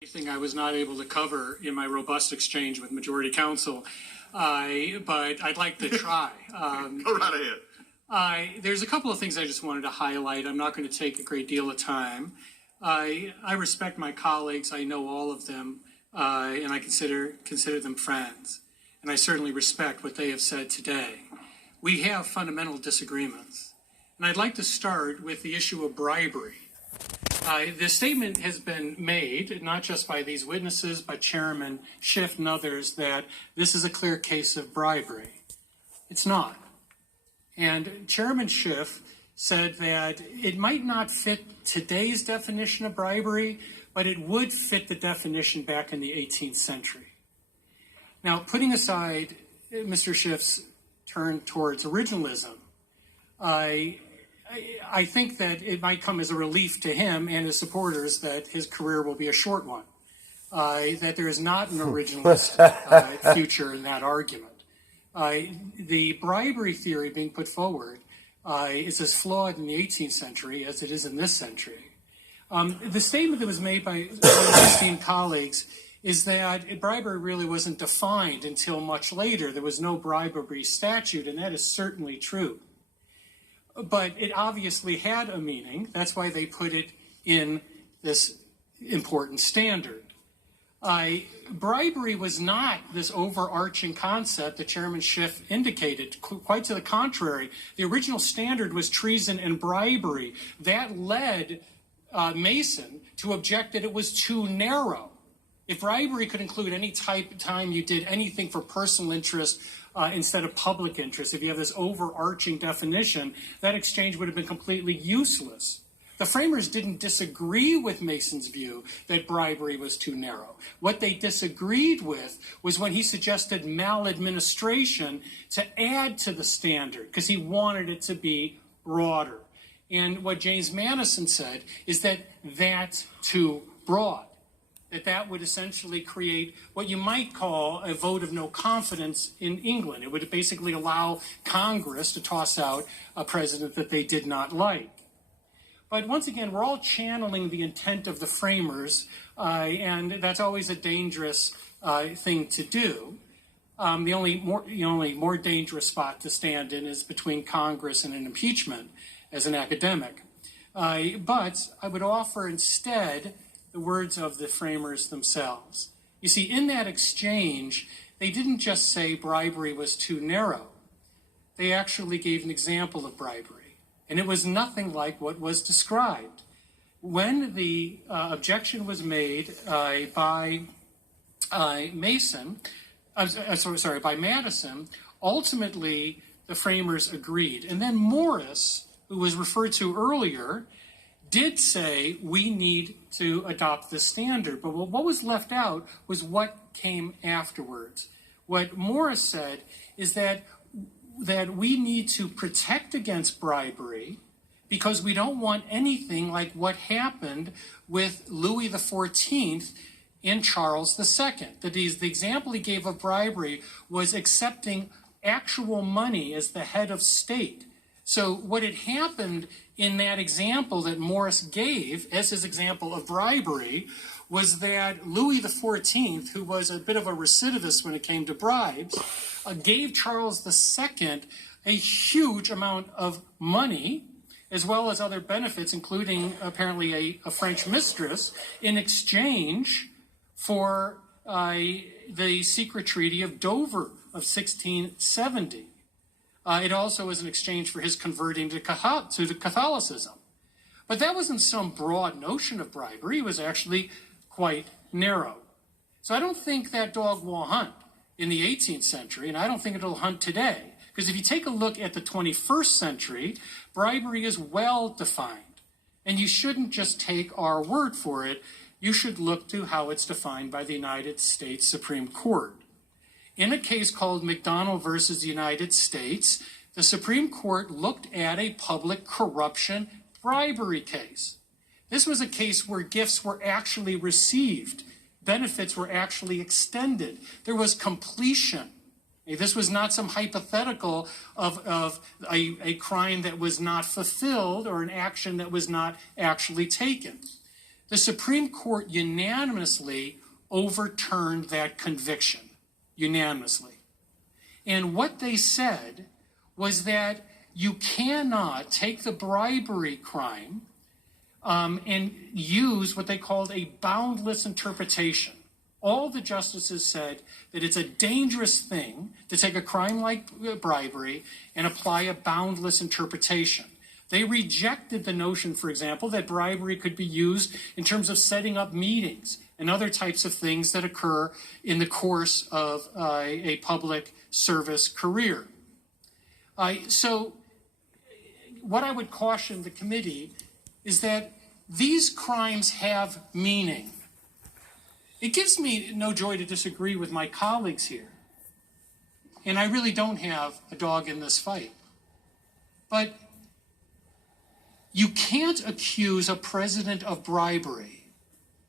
Anything I was not able to cover in my robust exchange with Majority Counsel, but I'd like to try. Go right ahead. There's a couple of things I just wanted to highlight. I'm not going to take a great deal of time. I respect my colleagues. I know all of them, and I consider them friends. And I certainly respect what they have said today. We have fundamental disagreements. And I'd like to start with the issue of bribery. The statement has been made, not just by these witnesses, but Chairman Schiff and others, that this is a clear case of bribery. It's not. And Chairman Schiff said that it might not fit today's definition of bribery, but it would fit the definition back in the 18th century. Now, putting aside Mr. Schiff's turn towards originalism, I think that it might come as a relief to him and his supporters that his career will be a short one, that there is not an originalist future in that argument. The bribery theory being put forward is as flawed in the 18th century as it is in this century. The statement that was made by one of my esteemed colleagues is that bribery really wasn't defined until much later. There was no bribery statute, and that is certainly true. But it obviously had a meaning. That's why they put it in this important standard. Bribery was not this overarching concept that Chairman Schiff indicated. Quite to the contrary, the original standard was treason and bribery. That led Mason to object that it was too narrow. If bribery could include any time you did anything for personal interest instead of public interest, if you have this overarching definition, that exchange would have been completely useless. The framers didn't disagree with Mason's view that bribery was too narrow. What they disagreed with was when he suggested maladministration to add to the standard, because he wanted it to be broader. And what James Madison said is that that's too broad. That would essentially create what you might call a vote of no confidence in England. It would basically allow Congress to toss out a president that they did not like. But once again, we're all channeling the intent of the framers, and that's always a dangerous thing to do. The only more dangerous spot to stand in is between Congress and an impeachment as an academic. But I would offer instead the words of the framers themselves. You see, in that exchange, they didn't just say bribery was too narrow. They actually gave an example of bribery, and it was nothing like what was described. When the objection was made by Madison, ultimately the framers agreed. And then Morris, who was referred to earlier, did say we need to adopt this standard. But what was left out was what came afterwards. What Morris said is that we need to protect against bribery because we don't want anything like what happened with Louis XIV and Charles II. That is, the example he gave of bribery was accepting actual money as the head of state. So what had happened in that example that Morris gave as his example of bribery was that Louis XIV, who was a bit of a recidivist when it came to bribes, gave Charles II a huge amount of money, as well as other benefits, including apparently a French mistress, in exchange for the secret treaty of Dover of 1670. It also was an exchange for his converting to Catholicism. But that wasn't some broad notion of bribery. It was actually quite narrow. So I don't think that dog will hunt in the 18th century, and I don't think it'll hunt today. Because if you take a look at the 21st century, bribery is well defined. And you shouldn't just take our word for it. You should look to how it's defined by the United States Supreme Court. In a case called McDonald versus the United States, the Supreme Court looked at a public corruption bribery case. This was a case where gifts were actually received. Benefits were actually extended. There was completion. This was not some hypothetical of a crime that was not fulfilled or an action that was not actually taken. The Supreme Court unanimously overturned that conviction, unanimously. And what they said was that you cannot take the bribery crime and use what they called a boundless interpretation. All the justices said that it's a dangerous thing to take a crime like bribery and apply a boundless interpretation. They rejected the notion, for example, that bribery could be used in terms of setting up meetings and other types of things that occur in the course of a public service career. So what I would caution the committee is that these crimes have meaning. It gives me no joy to disagree with my colleagues here. And I really don't have a dog in this fight. But you can't accuse a president of bribery.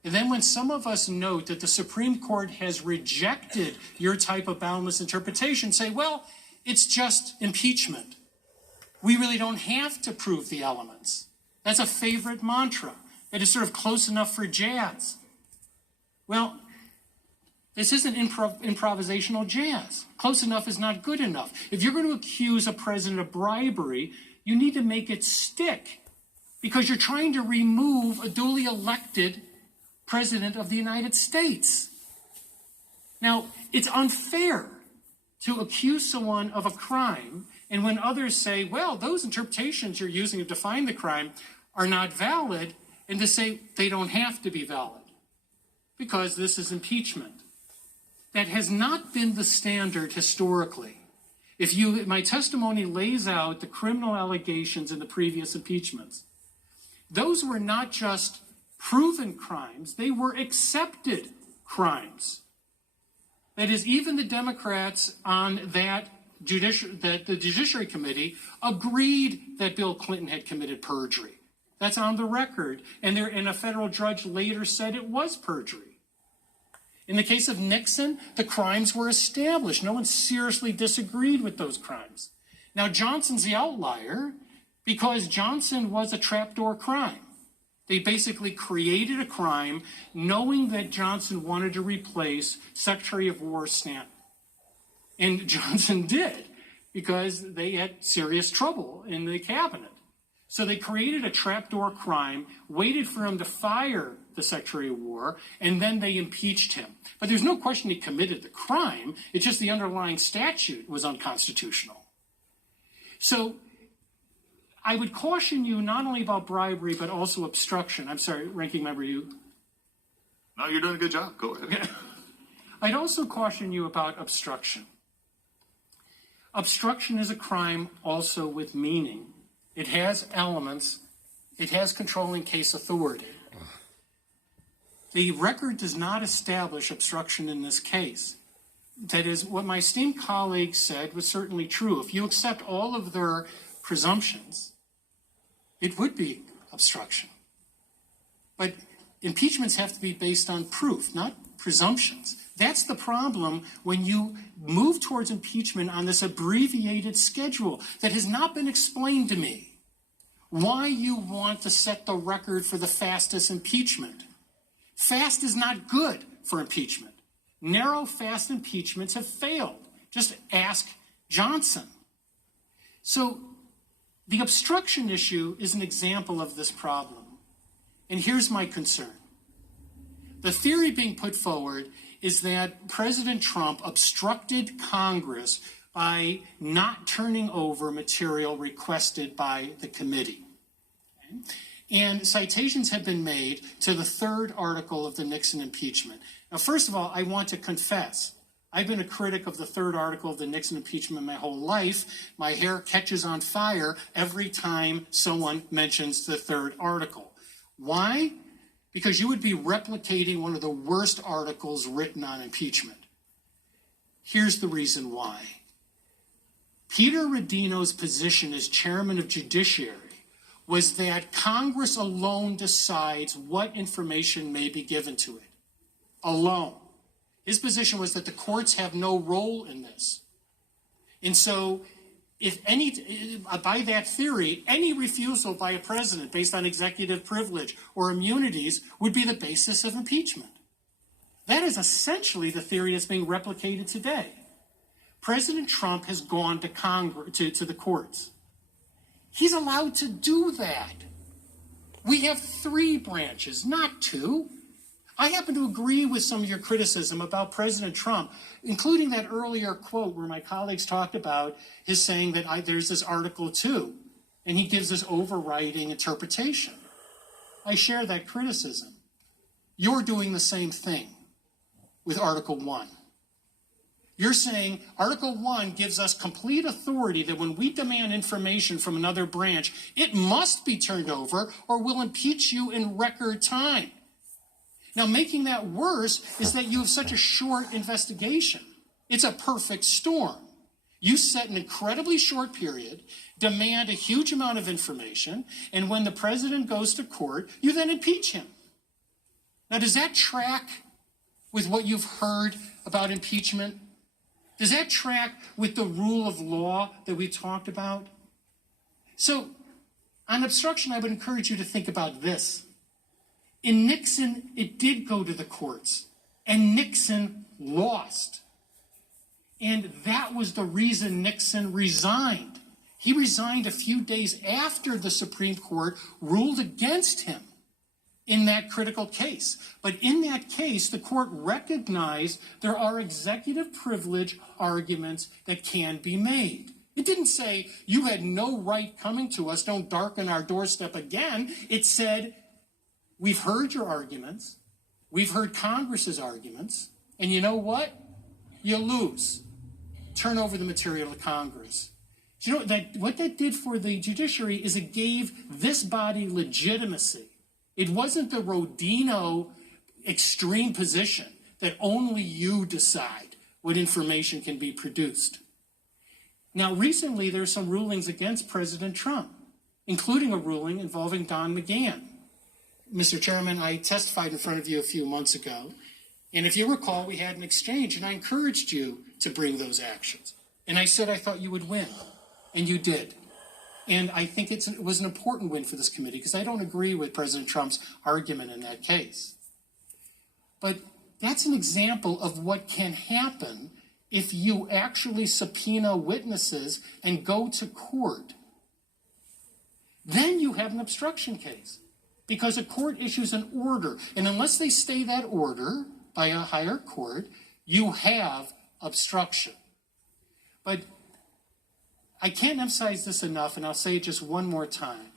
And then when some of us note that the Supreme Court has rejected your type of boundless interpretation, say, well, it's just impeachment. We really don't have to prove the elements. That's a favorite mantra. It is sort of close enough for jazz. Well, this isn't improvisational jazz. Close enough is not good enough. If you're going to accuse a president of bribery, you need to make it stick, because you're trying to remove a duly elected president of the United States. Now, it's unfair to accuse someone of a crime, and when others say, well, those interpretations you're using to define the crime are not valid, and to say they don't have to be valid, because this is impeachment. That has not been the standard historically. My testimony lays out the criminal allegations in the previous impeachments. Those were not just proven crimes, they were accepted crimes. That is, even the Democrats on the Judiciary Committee agreed that Bill Clinton had committed perjury. That's on the record, and a federal judge later said it was perjury. In the case of Nixon, the crimes were established. No one seriously disagreed with those crimes. Now, Johnson's the outlier because Johnson was a trapdoor crime. They basically created a crime knowing that Johnson wanted to replace Secretary of War Stanton. And Johnson did, because they had serious trouble in the cabinet. So they created a trapdoor crime, waited for him to fire the Secretary of War, and then they impeached him. But there's no question he committed the crime. It's just the underlying statute was unconstitutional. So I would caution you not only about bribery, but also obstruction. I'm sorry, Ranking Member, you? No, you're doing a good job. Go ahead. I'd also caution you about obstruction. Obstruction is a crime also with meaning. It has elements. It has controlling case authority. The record does not establish obstruction in this case. That is, what my esteemed colleague said was certainly true. If you accept all of their presumptions, it would be obstruction. But impeachments have to be based on proof, not presumptions. That's the problem when you move towards impeachment on this abbreviated schedule that has not been explained to me. Why you want to set the record for the fastest impeachment. Fast is not good for impeachment. Narrow, fast impeachments have failed. Just ask Johnson. So the obstruction issue is an example of this problem. And here's my concern. The theory being put forward is that President Trump obstructed Congress by not turning over material requested by the committee. Okay? And citations have been made to the third article of the Nixon impeachment. Now, first of all, I want to confess, I've been a critic of the third article of the Nixon impeachment my whole life. My hair catches on fire every time someone mentions the third article. Why? Because you would be replicating one of the worst articles written on impeachment. Here's the reason why. Peter Rodino's position as chairman of Judiciary was that Congress alone decides what information may be given to it. Alone. His position was that the courts have no role in this. And so by that theory, any refusal by a president based on executive privilege or immunities would be the basis of impeachment. That is essentially the theory that's being replicated today. President Trump has gone to Congress, to the courts. He's allowed to do that. We have 3 branches, not 2. I happen to agree with some of your criticism about President Trump, including that earlier quote where my colleagues talked about his saying that there's this Article 2, and he gives this overriding interpretation. I share that criticism. You're doing the same thing with Article 1. You're saying Article 1 gives us complete authority that when we demand information from another branch, it must be turned over or we'll impeach you in record time. Now, making that worse is that you have such a short investigation. It's a perfect storm. You set an incredibly short period, demand a huge amount of information, and when the president goes to court, you then impeach him. Now, does that track with what you've heard about impeachment? Does that track with the rule of law that we talked about? So, on obstruction, I would encourage you to think about this. In Nixon, it did go to the courts, and Nixon lost. And that was the reason Nixon resigned. He resigned a few days after the Supreme Court ruled against him in that critical case. But in that case, the court recognized there are executive privilege arguments that can be made. It didn't say, you had no right coming to us, don't darken our doorstep again. It said, we've heard your arguments, we've heard Congress's arguments, and you know what? You lose. Turn over the material to Congress. Do you know what that did for the judiciary is it gave this body legitimacy. It wasn't the Rodino extreme position that only you decide what information can be produced. Now, recently, there are some rulings against President Trump, including a ruling involving Don McGahn. Mr. Chairman, I testified in front of you a few months ago, and if you recall, we had an exchange, and I encouraged you to bring those actions. And I said I thought you would win, and you did. And I think it was an important win for this committee because I don't agree with President Trump's argument in that case. But that's an example of what can happen if you actually subpoena witnesses and go to court. Then you have an obstruction case because a court issues an order. And unless they stay that order by a higher court, you have obstruction. But I can't emphasize this enough, and I'll say it just one more time.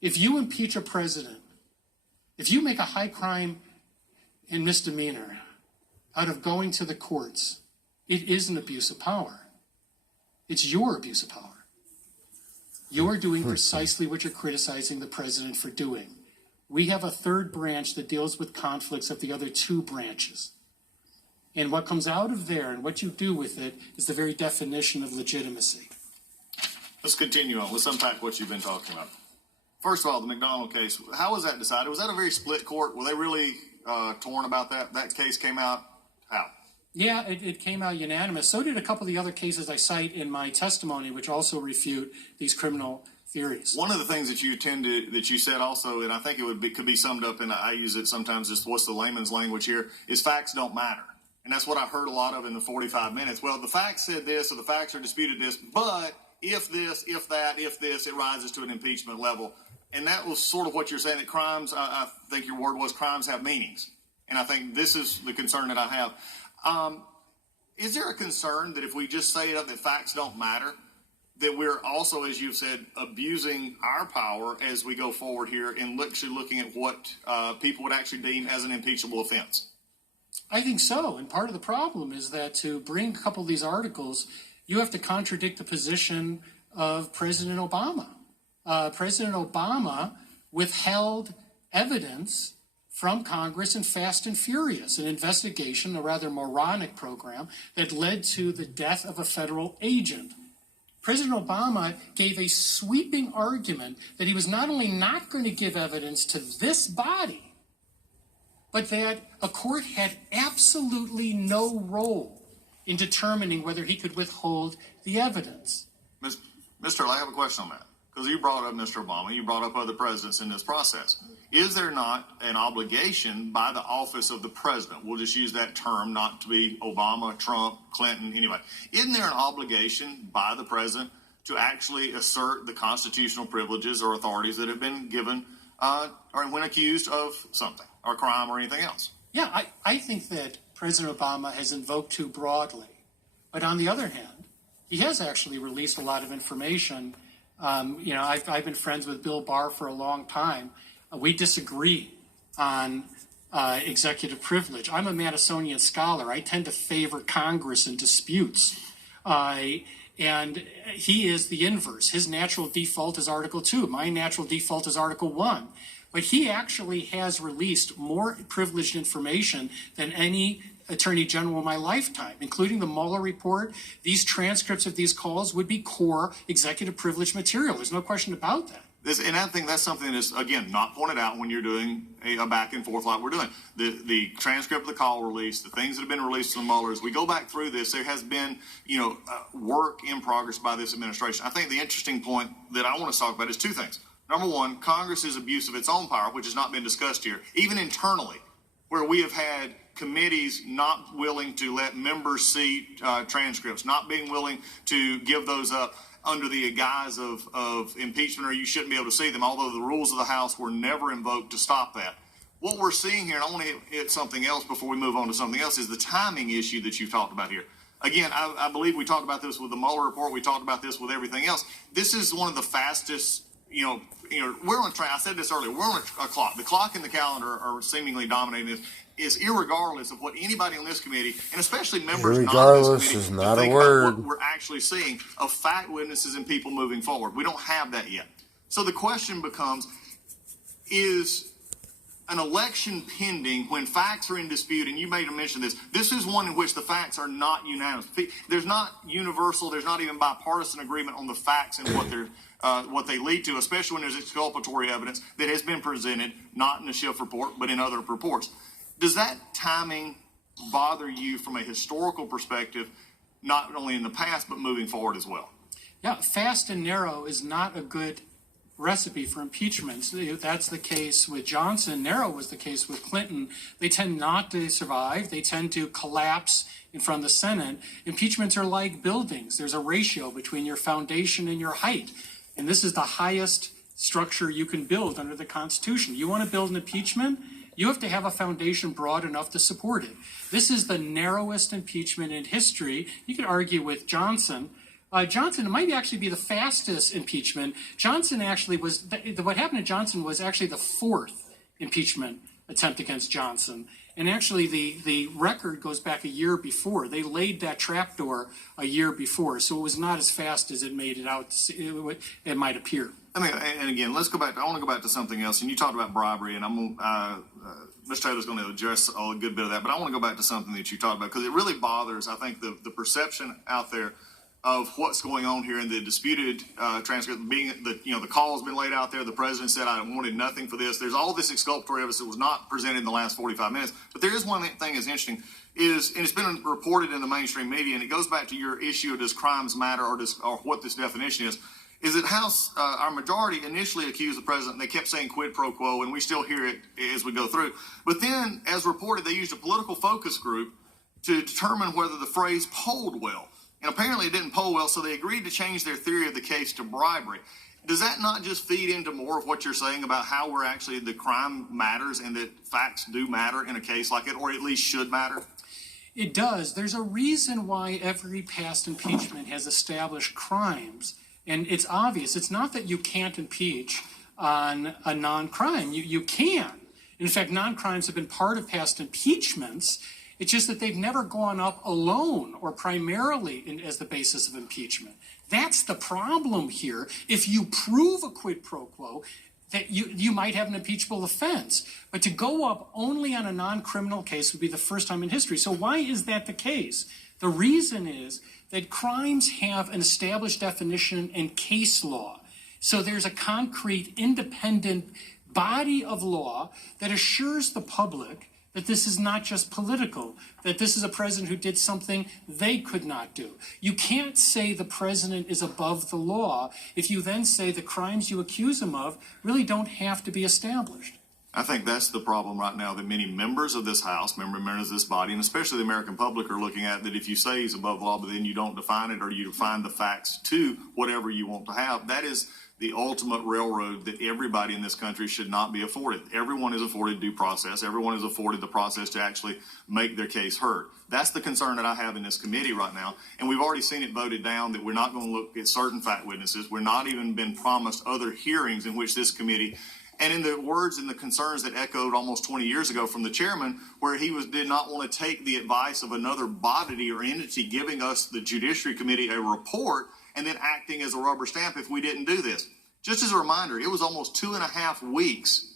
If you impeach a president, if you make a high crime and misdemeanor out of going to the courts, it is an abuse of power. It's your abuse of power. You're doing precisely what you're criticizing the president for doing. We have a third branch that deals with conflicts of the other 2 branches. And what comes out of there and what you do with it is the very definition of legitimacy. Let's continue on. Let's unpack what you've been talking about. First of all, the McDonald case, how was that decided? Was that a very split court? Were they really torn about that? That case came out how? Yeah, it came out unanimous. So did a couple of the other cases I cite in my testimony, which also refute these criminal theories. One of the things that you said also, and I think could be summed up, and I use it sometimes, just what's the layman's language here, is facts don't matter. And that's what I heard a lot of in the 45 minutes. Well, the facts said this, or the facts are disputed this, but if this, if that, if this, it rises to an impeachment level. And that was sort of what you're saying, that crimes, I think your word was, crimes have meanings. And I think this is the concern that I have. Is there a concern that if we just say that facts don't matter, that we're also, as you've said, abusing our power as we go forward here and actually looking at what people would actually deem as an impeachable offense? I think so. And part of the problem is that to bring a couple of these articles, you have to contradict the position of President Obama. President Obama withheld evidence from Congress in Fast and Furious, an investigation, a rather moronic program that led to the death of a federal agent. President Obama gave a sweeping argument that he was not only not going to give evidence to this body, but that a court had absolutely no role in determining whether he could withhold the evidence. Mr. I have a question on that. Because you brought up Mr. Obama, you brought up other presidents in this process. Is there not an obligation by the office of the president? We'll just use that term, not to be Obama, Trump, Clinton, anyway. Isn't there an obligation by the president to actually assert the constitutional privileges or authorities that have been given or when accused of something or crime or anything else? Yeah, I think that President Obama has invoked too broadly. But on the other hand, he has actually released a lot of information. I've been friends with Bill Barr for a long time. We disagree on executive privilege. I'm a Madisonian scholar. I tend to favor Congress in disputes. And he is the inverse. His natural default is Article 2. My natural default is Article 1. But he actually has released more privileged information than any Attorney General in my lifetime, including the Mueller report. These transcripts of these calls would be core executive privilege material. There's no question about that. And I think that's something that's, again, not pointed out when you're doing a back and forth like we're doing. The transcript of the call release, the things that have been released to the Muellers, we go back through this, there has been, work in progress by this administration. I think the interesting point that I want to talk about is two things. Number one, Congress's abuse of its own power, which has not been discussed here, even internally, where we have had committees not willing to let members see transcripts, not being willing to give those up under the guise of impeachment, or you shouldn't be able to see them, although the rules of the House were never invoked to stop that. What we're seeing here, and I want to hit something else before we move on to something else, is the timing issue that you've talked about here. Again, I believe we talked about this with the Mueller report. We talked about this with everything else. This is one of the fastest, we're on track. I said this earlier. We're on a clock. The clock and the calendar are seemingly dominating this. Is irregardless of what anybody on this committee, and especially members not of this committee, is not a word. What we're actually seeing of fact witnesses and people moving forward. We don't have that yet. So the question becomes, is an election pending when facts are in dispute? And you made a mention of this. This is one in which the facts are not unanimous. There's not universal, there's not even bipartisan agreement on the facts and what they lead to, especially when there's exculpatory evidence that has been presented, not in the Schiff report, but in other reports. Does that timing bother you from a historical perspective, not only in the past, but moving forward as well? Yeah, fast and narrow is not a good recipe for impeachment. That's the case with Johnson. Narrow was the case with Clinton. They tend not to survive. They tend to collapse in front of the Senate. Impeachments are like buildings. There's a ratio between your foundation and your height. And this is the highest structure you can build under the Constitution. You want to build an impeachment? You have to have a foundation broad enough to support it. This is the narrowest impeachment in history. You could argue with Johnson. Johnson, it might actually be the fastest impeachment. Johnson actually was, what happened to Johnson was actually the fourth impeachment attempt against Johnson. And actually the record goes back a year before. They laid that trapdoor a year before. So it was not as fast as it made it out, it might appear. And again, let's go back. I want to go back to something else. And you talked about bribery, and Mr. Taylor's going to address a good bit of that. But I want to go back to something that you talked about because it really bothers, I think, the perception out there of what's going on here in the disputed transcript. Being the call has been laid out there. The president said, "I wanted nothing for this." There's all this exculpatory evidence that was not presented in the last 45 minutes. But there is one thing that's interesting. And it's been reported in the mainstream media, and it goes back to your issue of does crimes matter or what this definition is that House, our majority initially accused the president, they kept saying quid pro quo, and we still hear it as we go through. But then, as reported, they used a political focus group to determine whether the phrase polled well. And apparently it didn't poll well, so they agreed to change their theory of the case to bribery. Does that not just feed into more of what you're saying about how we're actually, the crime matters and that facts do matter in a case like it, or at least should matter? It does. There's a reason why every past impeachment has established crimes. And it's obvious. It's not that you can't impeach on a non-crime. You can. In fact, non-crimes have been part of past impeachments. It's just that they've never gone up alone or primarily as the basis of impeachment. That's the problem here. If you prove a quid pro quo, that you might have an impeachable offense. But to go up only on a non-criminal case would be the first time in history. So why is that the case? The reason is that crimes have an established definition in case law. So there's a concrete, independent body of law that assures the public that this is not just political, that this is a president who did something they could not do. You can't say the president is above the law if you then say the crimes you accuse him of really don't have to be established. I think that's the problem right now that many members of this House, members of this body, and especially the American public are looking at, that if you say he's above the law, but then you don't define it or you define the facts to whatever you want to have, that is the ultimate railroad that everybody in this country should not be afforded. Everyone is afforded due process. Everyone is afforded the process to actually make their case heard. That's the concern that I have in this committee right now. And we've already seen it voted down that we're not going to look at certain fact witnesses. We're not even been promised other hearings in which this committee, and in the words and the concerns that echoed almost 20 years ago from the chairman, where he did not want to take the advice of another body or entity giving us, the Judiciary Committee, a report and then acting as a rubber stamp if we didn't do this. Just as a reminder, it was almost 2.5 weeks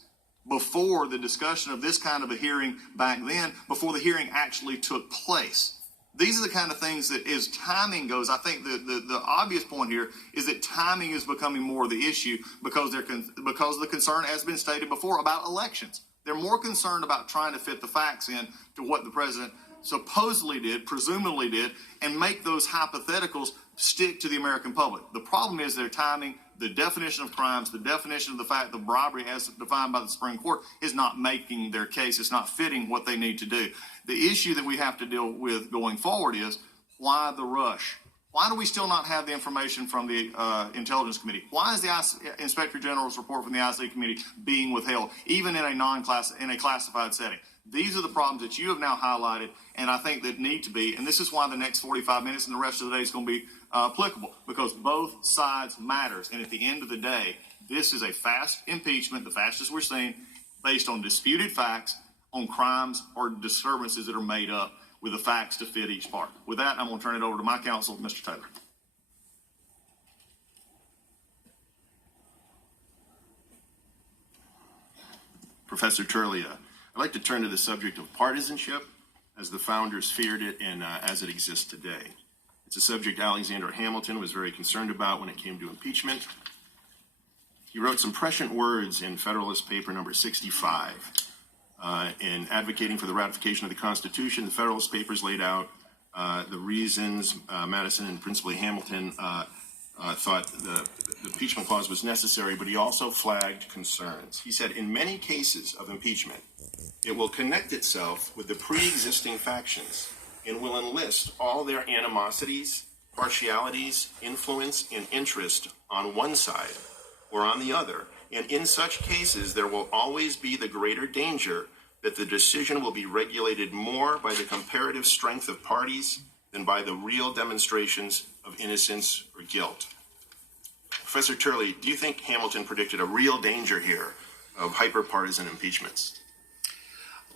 before the discussion of this kind of a hearing back then, before the hearing actually took place. These are the kind of things that, as timing goes, I think the obvious point here is that timing is becoming more of the issue because of the concern, as been stated before, about elections. They're more concerned about trying to fit the facts in to what the president supposedly did, presumably did, and make those hypotheticals stick to the American public. The problem is their timing, the definition of crimes, the definition of the fact that bribery as defined by the Supreme Court is not making their case. It's not fitting what they need to do. The issue that we have to deal with going forward is why the rush? Why do we still not have the information from the Intelligence Committee? Why is the Inspector General's report from the IC Committee being withheld, even in a classified setting? These are the problems that you have now highlighted, and I think that need to be, and this is why the next 45 minutes and the rest of the day is going to be applicable, because both sides matters. And at the end of the day, this is a fast impeachment, the fastest we're seeing, based on disputed facts, on crimes or disturbances that are made up with the facts to fit each part. With that, I'm going to turn it over to my counsel, Mr. Taylor. Professor Turley, I'd like to turn to the subject of partisanship as the founders feared it and as it exists today. It's a subject Alexander Hamilton was very concerned about when it came to impeachment. He wrote some prescient words in Federalist Paper number 65. In advocating for the ratification of the Constitution, the Federalist Papers laid out the reasons Madison and principally Hamilton thought the impeachment clause was necessary, but he also flagged concerns. He said, in many cases of impeachment, it will connect itself with the pre-existing factions and will enlist all their animosities, partialities, influence, and interest on one side or on the other. And in such cases, there will always be the greater danger that the decision will be regulated more by the comparative strength of parties than by the real demonstrations of innocence or guilt. Professor Turley, do you think Hamilton predicted a real danger here of hyper-partisan impeachments?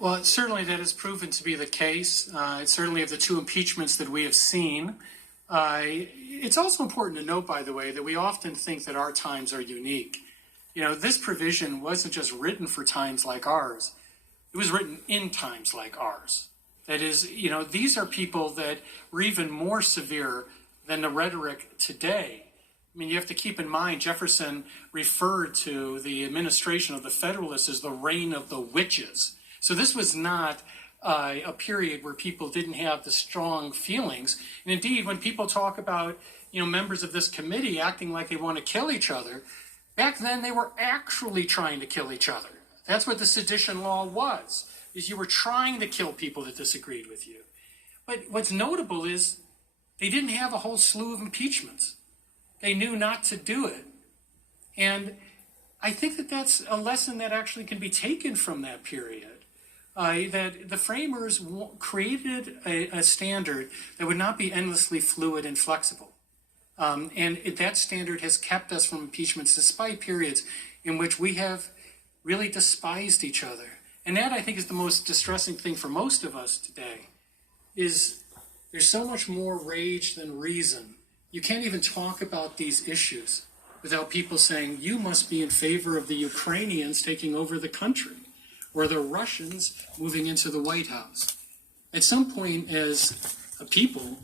Well, certainly that has proven to be the case. Certainly of the two impeachments that we have seen. It's also important to note, by the way, that we often think that our times are unique. You know, this provision wasn't just written for times like ours. It was written in times like ours. That is, you know, these are people that were even more severe than the rhetoric today. I mean, you have to keep in mind, Jefferson referred to the administration of the Federalists as the reign of the witches. So this was not a period where people didn't have the strong feelings. And indeed, when people talk about, you know, members of this committee acting like they want to kill each other, back then they were actually trying to kill each other. That's what the sedition law was, is you were trying to kill people that disagreed with you. But what's notable is they didn't have a whole slew of impeachments. They knew not to do it. And I think that that's a lesson that actually can be taken from that period. That the framers created a standard that would not be endlessly fluid and flexible. And that standard has kept us from impeachments despite periods in which we have really despised each other. And that, I think, is the most distressing thing for most of us today, is there's so much more rage than reason. You can't even talk about these issues without people saying, you must be in favor of the Ukrainians taking over the country, or the Russians moving into the White House. At some point, as a people,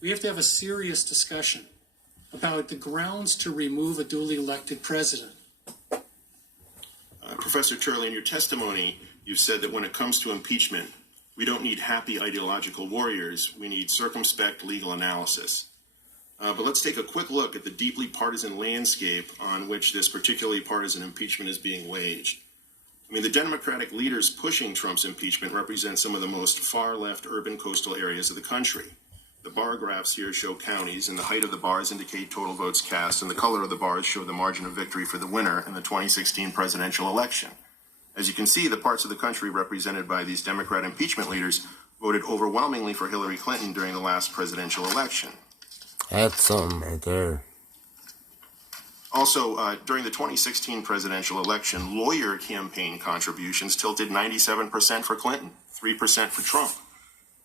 we have to have a serious discussion about the grounds to remove a duly elected president. Professor Turley, in your testimony, you've said that when it comes to impeachment, we don't need happy ideological warriors. We need circumspect legal analysis. But let's take a quick look at the deeply partisan landscape on which this particularly partisan impeachment is being waged. I mean, the Democratic leaders pushing Trump's impeachment represent some of the most far-left urban coastal areas of the country. The bar graphs here show counties, and the height of the bars indicate total votes cast, and the color of the bars show the margin of victory for the winner in the 2016 presidential election. As you can see, the parts of the country represented by these Democrat impeachment leaders voted overwhelmingly for Hillary Clinton during the last presidential election. That's something right there. Also, during the 2016 presidential election, lawyer campaign contributions tilted 97% for Clinton, 3% for Trump.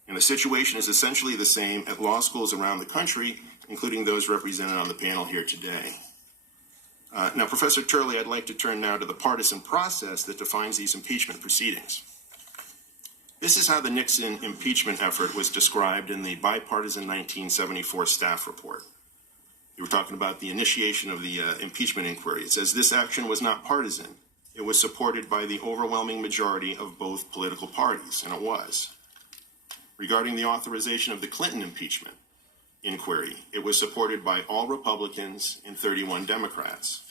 And the situation is essentially the same at law schools around the country, including those represented on the panel here today. Now, Professor Turley, I'd like to turn now to the partisan process that defines these impeachment proceedings. This is how the Nixon impeachment effort was described in the bipartisan 1974 staff report. You were talking about the initiation of the impeachment inquiry. It says this action was not partisan. It was supported by the overwhelming majority of both political parties, and it was. Regarding the authorization of the Clinton impeachment inquiry, it was supported by all Republicans and 31 Democrats.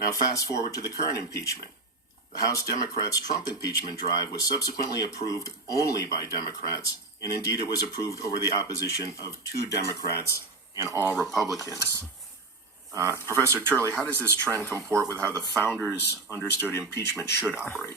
Now fast forward to the current impeachment. The House Democrats' Trump impeachment drive was subsequently approved only by Democrats, and indeed it was approved over the opposition of 2 Democrats and all Republicans. Professor Turley, how does this trend comport with how the founders understood impeachment should operate?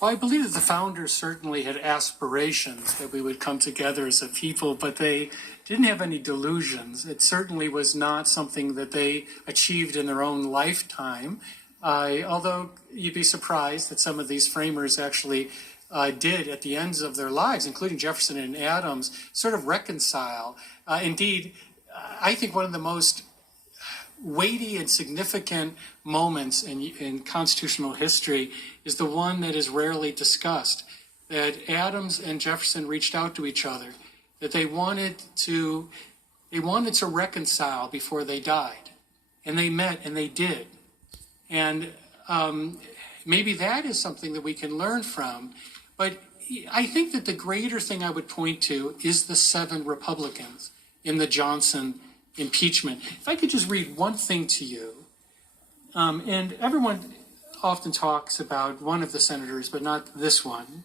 Well, I believe that the founders certainly had aspirations that we would come together as a people, but they didn't have any delusions. It certainly was not something that they achieved in their own lifetime, although you'd be surprised that some of these framers actually did at the ends of their lives, including Jefferson and Adams, sort of reconcile. Indeed, I think one of the most weighty and significant moments in constitutional history is the one that is rarely discussed, that Adams and Jefferson reached out to each other, that they wanted to reconcile before they died, and they met and they did. And maybe that is something that we can learn from. But I think that the greater thing I would point to is the 7 Republicans in the Johnson impeachment. If I could just read one thing to you, and everyone often talks about one of the senators, but not this one,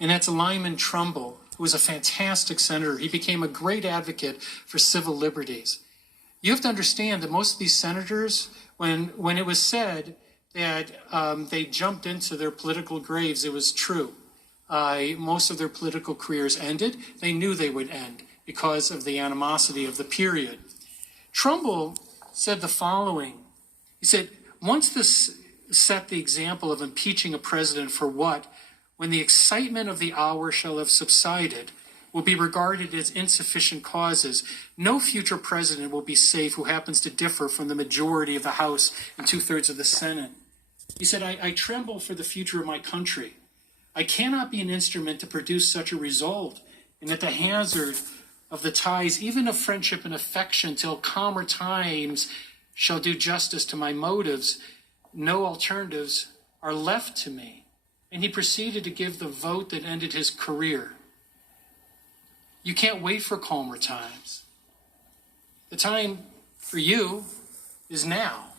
and that's Lyman Trumbull, who was a fantastic senator. He became a great advocate for civil liberties. You have to understand that most of these senators, when it was said that they jumped into their political graves, it was true. Most of their political careers ended. They knew they would end because of the animosity of the period. Trumbull said the following. He said, once this set the example of impeaching a president for what, when the excitement of the hour shall have subsided, will be regarded as insufficient causes, no future president will be safe who happens to differ from the majority of the House and 2/3 of the Senate. He said, I tremble for the future of my country. I cannot be an instrument to produce such a result, and at the hazard of the ties, even of friendship and affection, till calmer times shall do justice to my motives, no alternatives are left to me. And he proceeded to give the vote that ended his career. You can't wait for calmer times. The time for you is now.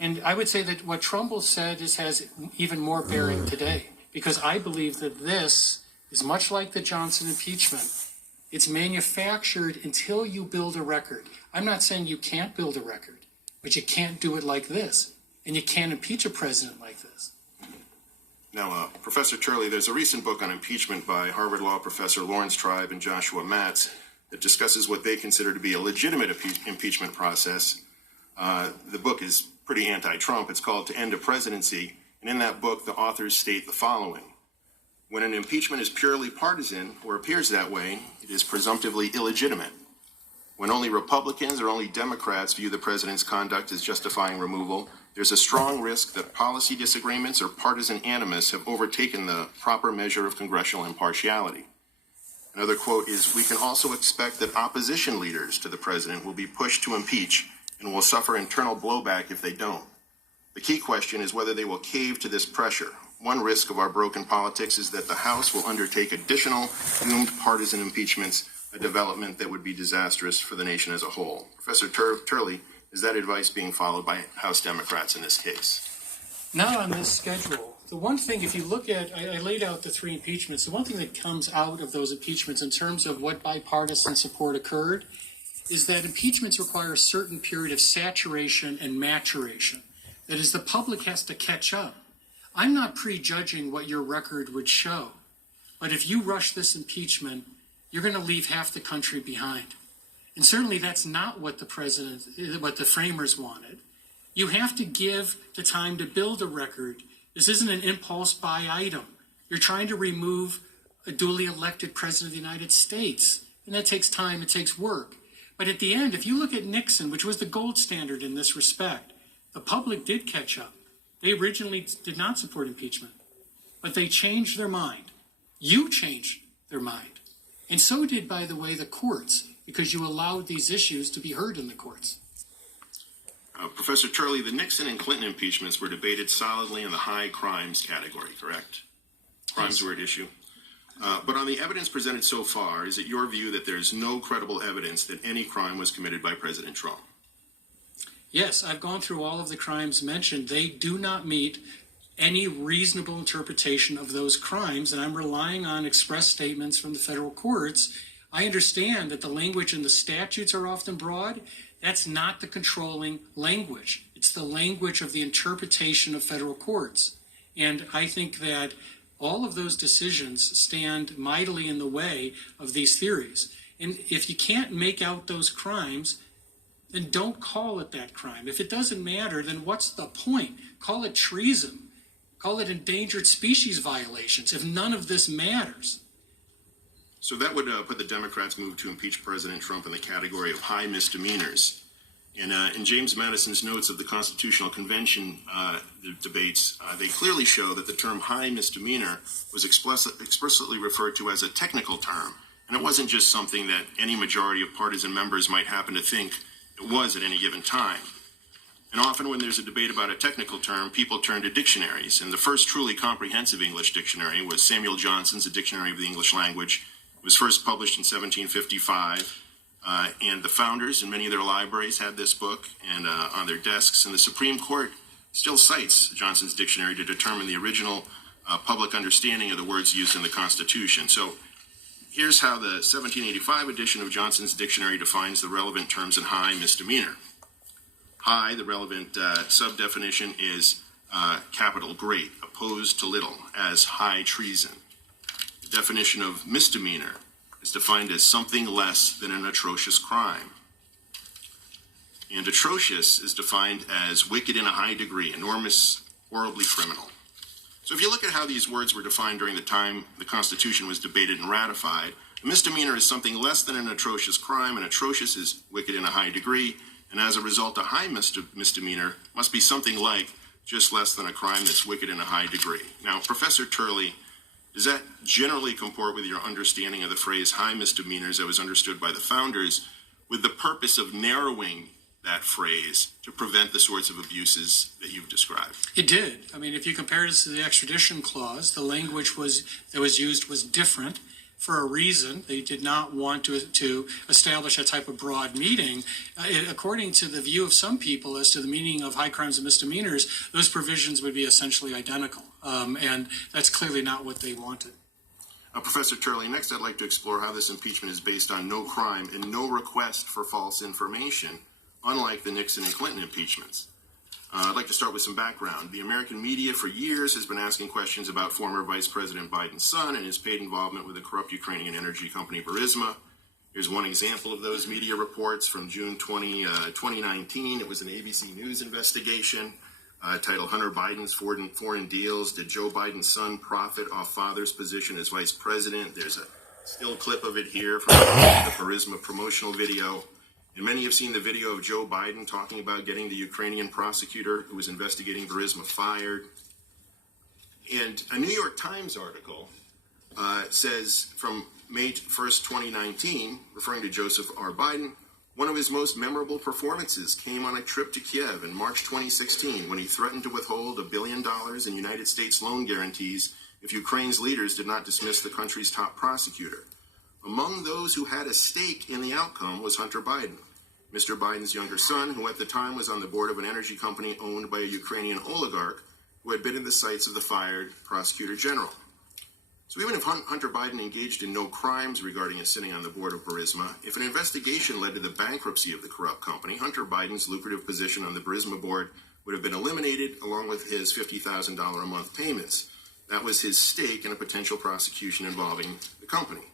And I would say that what Trumbull said has even more bearing today, because I believe that this is much like the Johnson impeachment. It's manufactured until you build a record. I'm not saying you can't build a record, but you can't do it like this. And you can't impeach a president like this. Now, Professor Turley, there's a recent book on impeachment by Harvard Law professor Lawrence Tribe and Joshua Matz that discusses what they consider to be a legitimate impeachment process. The book is pretty anti-Trump. It's called To End a Presidency. And in that book, the authors state the following. When an impeachment is purely partisan, or appears that way, it is presumptively illegitimate. When only Republicans or only Democrats view the president's conduct as justifying removal, there's a strong risk that policy disagreements or partisan animus have overtaken the proper measure of congressional impartiality. Another quote is, we can also expect that opposition leaders to the president will be pushed to impeach and will suffer internal blowback if they don't. The key question is whether they will cave to this pressure One risk of our broken politics is that the House will undertake additional doomed partisan impeachments, a development that would be disastrous for the nation as a whole. Professor Turley, is that advice being followed by House Democrats in this case? Not on this schedule. The one thing, if you look at, I laid out the 3 impeachments, the one thing that comes out of those impeachments in terms of what bipartisan support occurred is that impeachments require a certain period of saturation and maturation. That is, the public has to catch up. I'm not prejudging what your record would show, but if you rush this impeachment, you're going to leave half the country behind. And certainly that's not what the framers wanted. You have to give the time to build a record. This isn't an impulse buy item. You're trying to remove a duly elected president of the United States, and that takes time, it takes work. But at the end, if you look at Nixon, which was the gold standard in this respect, the public did catch up. They originally did not support impeachment, but they changed their mind. You changed their mind. And so did, by the way, the courts, because you allowed these issues to be heard in the courts. Professor Turley, the Nixon and Clinton impeachments were debated solidly in the high crimes category, correct? Crimes were at issue. But on the evidence presented so far, is it your view that there's no credible evidence that any crime was committed by President Trump? Yes, I've gone through all of the crimes mentioned. They do not meet any reasonable interpretation of those crimes, and I'm relying on express statements from the federal courts. I understand that the language in the statutes are often broad. That's not the controlling language. It's the language of the interpretation of federal courts. And I think that all of those decisions stand mightily in the way of these theories. And if you can't make out those crimes, then don't call it that crime. If it doesn't matter, then what's the point? Call it treason. Call it endangered species violations if none of this matters. So that would put the Democrats' move to impeach President Trump in the category of high misdemeanors. And in James Madison's notes of the Constitutional Convention debates, they clearly show that the term high misdemeanor was explicitly referred to as a technical term. And it wasn't just something that any majority of partisan members might happen to think it was at any given time. And often when there's a debate about a technical term, people turn to dictionaries. And the first truly comprehensive English dictionary was Samuel Johnson's A Dictionary of the English Language. It was first published in 1755. And the founders in many of their libraries had this book and on their desks. And the Supreme Court still cites Johnson's dictionary to determine the original public understanding of the words used in the Constitution. So here's how the 1785 edition of Johnson's dictionary defines the relevant terms in high misdemeanor. High, the relevant sub-definition is capital great, opposed to little, as high treason. The definition of misdemeanor is defined as something less than an atrocious crime. And atrocious is defined as wicked in a high degree, enormous, horribly criminal. So if you look at how these words were defined during the time the Constitution was debated and ratified, a misdemeanor is something less than an atrocious crime, and atrocious is wicked in a high degree, and as a result, a high misdemeanor must be something like just less than a crime that's wicked in a high degree. Now, Professor Turley, does that generally comport with your understanding of the phrase high misdemeanors that was understood by the founders with the purpose of narrowing that phrase to prevent the sorts of abuses that you've described? It did. I mean, if you compare this to the extradition clause, the language that was used was different for a reason. They did not want to establish a type of broad meaning. According to the view of some people as to the meaning of high crimes and misdemeanors, those provisions would be essentially identical. And that's clearly not what they wanted. Professor Turley, next I'd like to explore how this impeachment is based on no crime and no request for false information, unlike the Nixon and Clinton impeachments. I'd like to start with some background. The American media for years has been asking questions about former Vice President Biden's son and his paid involvement with the corrupt Ukrainian energy company Burisma. Here's one example of those media reports from June 2019. It was an ABC News investigation titled Hunter Biden's Foreign Deals. Did Joe Biden's son profit off father's position as vice president? There's a still clip of it here from the Burisma promotional video. And many have seen the video of Joe Biden talking about getting the Ukrainian prosecutor who was investigating Burisma fired. And a New York Times article says from May 1st, 2019, referring to Joseph R. Biden, One of his most memorable performances came on a trip to Kiev in March 2016 when he threatened to withhold $1 billion in United States loan guarantees if Ukraine's leaders did not dismiss the country's top prosecutor. Among those who had a stake in the outcome was Hunter Biden, Mr. Biden's younger son, who at the time was on the board of an energy company owned by a Ukrainian oligarch who had been in the sights of the fired prosecutor general. So even if Hunter Biden engaged in no crimes regarding his sitting on the board of Burisma, if an investigation led to the bankruptcy of the corrupt company, Hunter Biden's lucrative position on the Burisma board would have been eliminated along with his $50,000 a month payments. That was his stake in a potential prosecution involving the company.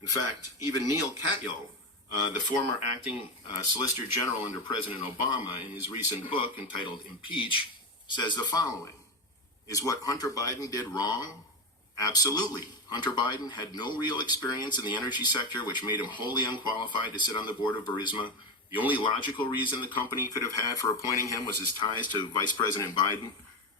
In fact, even Neil Katyal, the former acting Solicitor General under President Obama, in his recent book entitled Impeach, says the following: is what Hunter Biden did wrong? Absolutely. Hunter Biden had no real experience in the energy sector, which made him wholly unqualified to sit on the board of Burisma. The only logical reason the company could have had for appointing him was his ties to Vice President Biden.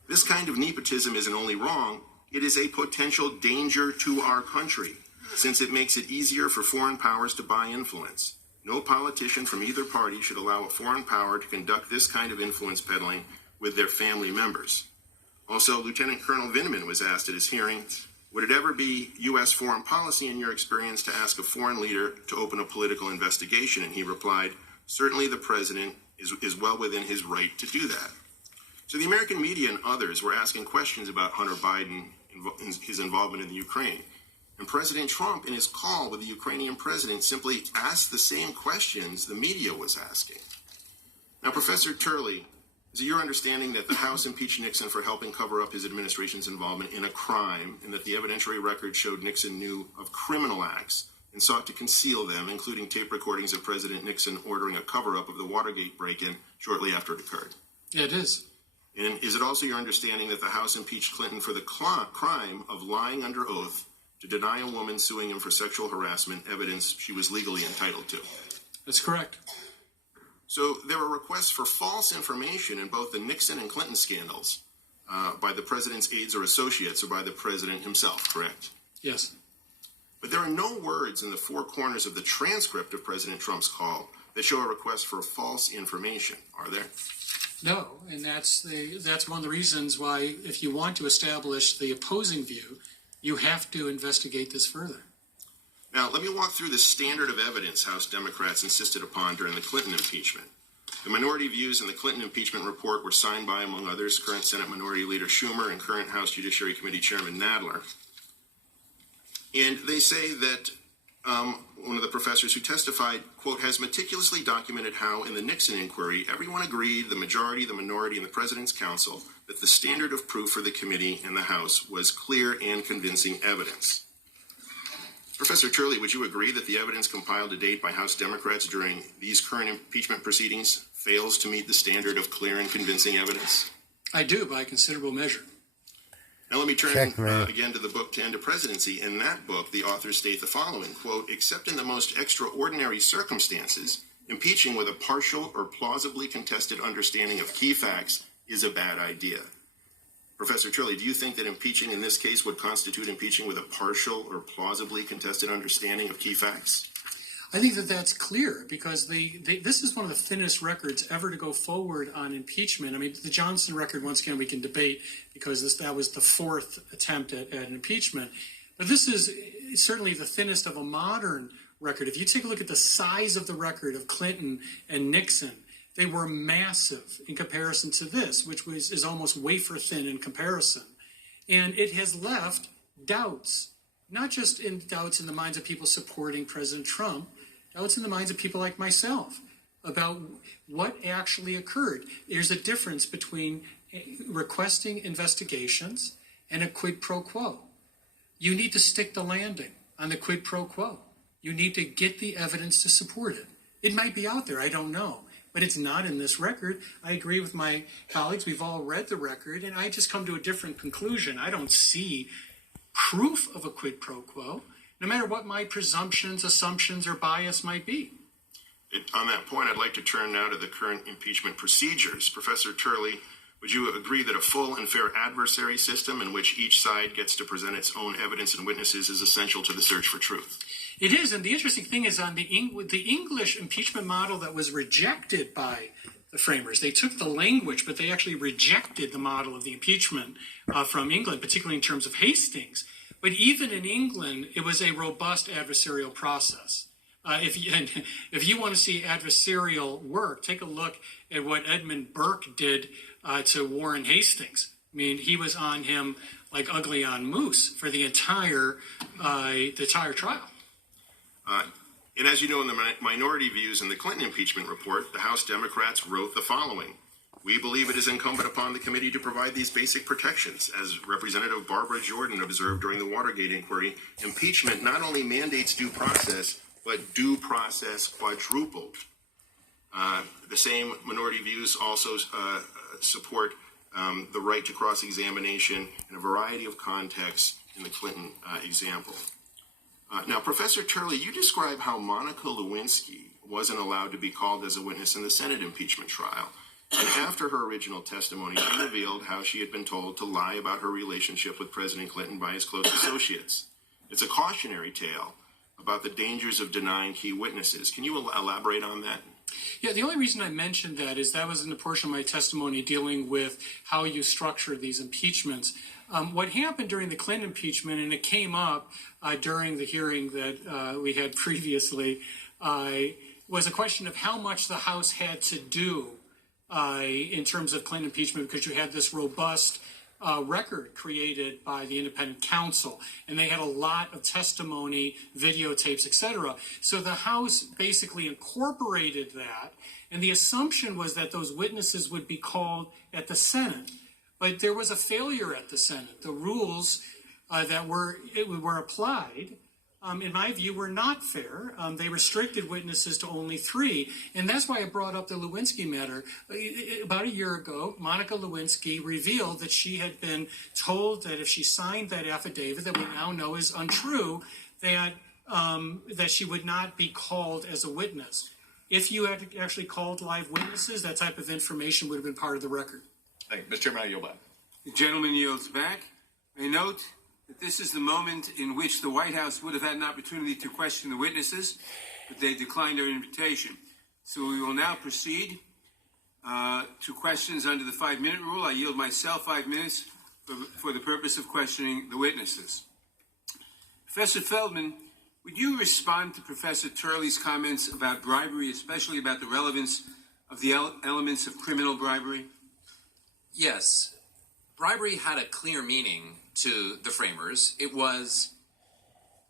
This kind of nepotism isn't only wrong, it is a potential danger to our country, since it makes it easier for foreign powers to buy influence. No politician from either party should allow a foreign power to conduct this kind of influence peddling with their family members. Also, Lieutenant Colonel Vindman was asked at his hearings, would it ever be U.S. foreign policy in your experience to ask a foreign leader to open a political investigation? And he replied, certainly the president is well within his right to do that. So the American media and others were asking questions about Hunter Biden, his involvement in the Ukraine. And President Trump, in his call with the Ukrainian president, simply asked the same questions the media was asking. Now, Professor Turley, is it your understanding that the House impeached Nixon for helping cover up his administration's involvement in a crime, and that the evidentiary record showed Nixon knew of criminal acts and sought to conceal them, including tape recordings of President Nixon ordering a cover-up of the Watergate break-in shortly after it occurred? Yeah, it is. And is it also your understanding that the House impeached Clinton for the crime of lying under oath to deny a woman suing him for sexual harassment evidence she was legally entitled to? That's correct. So there were requests for false information in both the Nixon and Clinton scandals by the president's aides or associates or by the president himself, correct? Yes. But there are no words in the four corners of the transcript of President Trump's call that show a request for false information, are there? No, and that's one of the reasons why, if you want to establish the opposing view, you have to investigate this further. Now, let me walk through the standard of evidence House Democrats insisted upon during the Clinton impeachment. The minority views in the Clinton impeachment report were signed by, among others, current Senate Minority Leader Schumer and current House Judiciary Committee Chairman Nadler. And they say that one of the professors who testified, quote, has meticulously documented how in the Nixon inquiry, everyone agreed, the majority, the minority, and the president's counsel, that the standard of proof for the committee and the House was clear and convincing evidence. Professor Turley, would you agree that the evidence compiled to date by House Democrats during these current impeachment proceedings fails to meet the standard of clear and convincing evidence? I do, by a considerable measure. Now let me turn again to the book To End a Presidency. In that book, the authors state the following, quote, except in the most extraordinary circumstances, impeaching with a partial or plausibly contested understanding of key facts is a bad idea. Professor Turley, do you think that impeaching in this case would constitute impeaching with a partial or plausibly contested understanding of key facts? I think that that's clear because this is one of the thinnest records ever to go forward on impeachment. I mean, the Johnson record, once again, we can debate because that was the fourth attempt at an impeachment. But this is certainly the thinnest of a modern record. If you take a look at the size of the record of Clinton and Nixon, they were massive in comparison to this, which is almost wafer thin in comparison. And it has left doubts, not just doubts in the minds of people supporting President Trump, doubts in the minds of people like myself about what actually occurred. There's a difference between requesting investigations and a quid pro quo. You need to stick the landing on the quid pro quo. You need to get the evidence to support it. It might be out there, I don't know. But it's not in this record. I agree with my colleagues. We've all read the record, and I just come to a different conclusion. I don't see proof of a quid pro quo, no matter what my presumptions, assumptions, or bias might be. On that point, I'd like to turn now to the current impeachment procedures. Professor Turley, would you agree that a full and fair adversary system in which each side gets to present its own evidence and witnesses is essential to the search for truth? It is, and the interesting thing is on the English impeachment model that was rejected by the framers. They took the language, but they actually rejected the model of the impeachment from England, particularly in terms of Hastings. But even in England, it was a robust adversarial process. If you want to see adversarial work, take a look at what Edmund Burke did to Warren Hastings. I mean, he was on him like ugly on moose for the entire trial. And as you know, in the minority views in the Clinton impeachment report, the House Democrats wrote the following. We believe it is incumbent upon the committee to provide these basic protections. As Representative Barbara Jordan observed during the Watergate inquiry, impeachment not only mandates due process, but due process quadrupled. The same minority views also support the right to cross-examination in a variety of contexts in the Clinton example. Now, Professor Turley, you describe how Monica Lewinsky wasn't allowed to be called as a witness in the Senate impeachment trial. And after her original testimony, she revealed how she had been told to lie about her relationship with President Clinton by his close associates. It's a cautionary tale about the dangers of denying key witnesses. Can you elaborate on that? Yeah, the only reason I mentioned that is that was in the portion of my testimony dealing with how you structure these impeachments. What happened during the Clinton impeachment, and it came up during the hearing that we had previously, was a question of how much the House had to do in terms of Clinton impeachment, because you had this robust record created by the independent counsel, and they had a lot of testimony, videotapes, etc. So the House basically incorporated that, and the assumption was that those witnesses would be called at the Senate. But there was a failure at the Senate. The rules that were applied, in my view, were not fair. They restricted witnesses to only 3. And that's why I brought up the Lewinsky matter. About a year ago, Monica Lewinsky revealed that she had been told that if she signed that affidavit that we now know is untrue, that she would not be called as a witness. If you had actually called live witnesses, that type of information would have been part of the record. Thank you. Mr. Chairman, I yield back. The gentleman yields back. I note that this is the moment in which the White House would have had an opportunity to question the witnesses, but they declined our invitation. So we will now proceed to questions under the 5-minute rule. I yield myself 5 minutes for the purpose of questioning the witnesses. Professor Feldman, would you respond to Professor Turley's comments about bribery, especially about the relevance of the elements of criminal bribery? Yes. Bribery had a clear meaning to the framers. It was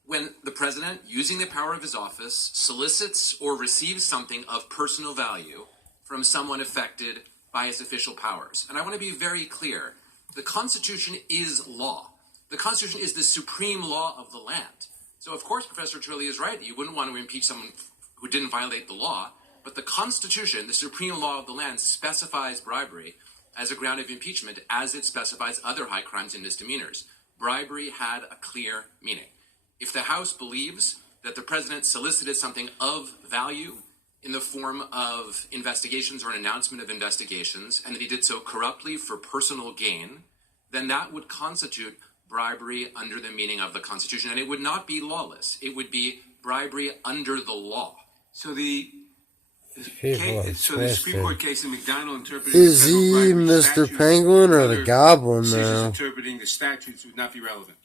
when the president, using the power of his office, solicits or receives something of personal value from someone affected by his official powers. And I want to be very clear. The Constitution is law. The Constitution is the supreme law of the land. So, of course, Professor Turley is right. You wouldn't want to impeach someone who didn't violate the law. But the Constitution, the supreme law of the land, specifies bribery as a ground of impeachment, as it specifies other high crimes and misdemeanors. Bribery had a clear meaning. If the House believes that the president solicited something of value in the form of investigations or an announcement of investigations, and that he did so corruptly for personal gain, then that would constitute bribery under the meaning of the Constitution, and it would not be lawless. It would be bribery under the law. So the Supreme Court case in McDonald interpreted Is he Mr. Penguin or the Goblin decisions now? interpreting the statutes would not be relevant.